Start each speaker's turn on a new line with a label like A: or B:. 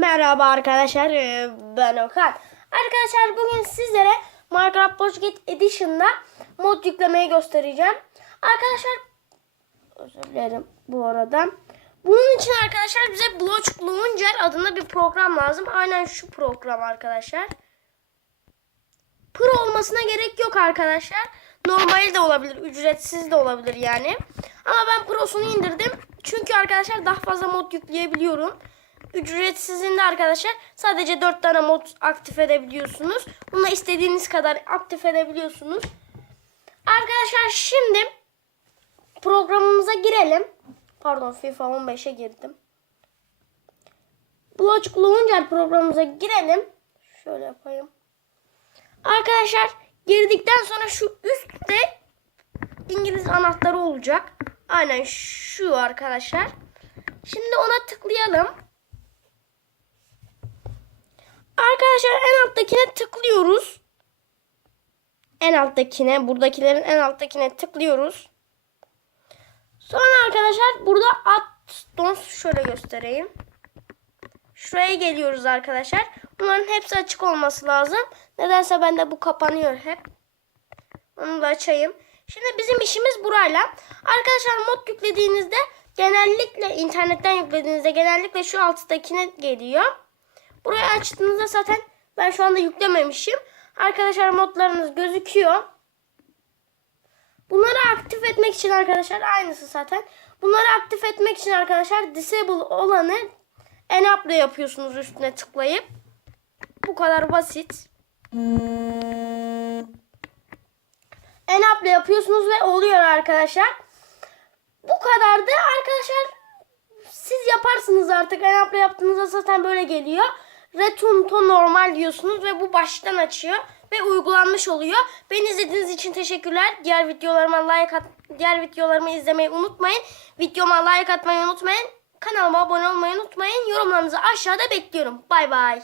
A: Merhaba arkadaşlar ee, ben Okan. Arkadaşlar bugün sizlere Minecraft Pocket Edition'da mod yüklemeyi göstereceğim. Arkadaşlar özür dilerim bu arada. Bunun için arkadaşlar bize Block Launcher adında bir program lazım. Aynen şu program arkadaşlar. Pro olmasına gerek yok arkadaşlar. Normali de olabilir, ücretsiz de olabilir yani. Ama ben Pro'sunu indirdim. Çünkü arkadaşlar daha fazla mod yükleyebiliyorum. Ücretsizinde arkadaşlar sadece 4 tane mod aktif edebiliyorsunuz. Bunu istediğiniz kadar aktif edebiliyorsunuz. Arkadaşlar şimdi programımıza girelim. Pardon FIFA 15'e girdim. Block Launcher programımıza girelim. Şöyle yapayım. Arkadaşlar girdikten sonra şu üstte İngiliz anahtarı olacak. Aynen şu arkadaşlar. Şimdi ona tıklayalım. Arkadaşlar en alttakine tıklıyoruz. En alttakine, buradakilerin en alttakine tıklıyoruz. Sonra arkadaşlar burada add-ons şöyle göstereyim. Şuraya geliyoruz arkadaşlar. Bunların hepsi açık olması lazım. Nedense bende bu kapanıyor hep. Onu da açayım. Şimdi bizim işimiz burayla. Arkadaşlar mod yüklediğinizde genellikle internetten yüklediğinizde genellikle şu alttakine geliyor. Burayı açtığınızda zaten ben şu anda yüklememişim. Arkadaşlar modlarınız gözüküyor. Bunları aktif etmek için arkadaşlar aynısı zaten. Bunları aktif etmek için arkadaşlar disable olanı enable yapıyorsunuz üstüne tıklayıp. Bu kadar basit. Enable yapıyorsunuz ve oluyor arkadaşlar. Bu kadardı arkadaşlar. Siz yaparsınız artık. Enable yaptığınızda zaten böyle geliyor. Return to normal diyorsunuz ve bu baştan açıyor ve uygulanmış oluyor. Beni izlediğiniz için teşekkürler. Diğer videolarıma like at diğer videolarımı izlemeyi unutmayın. Videoma like atmayı unutmayın. Kanalıma abone olmayı unutmayın. Yorumlarınızı aşağıda bekliyorum. Bay bay.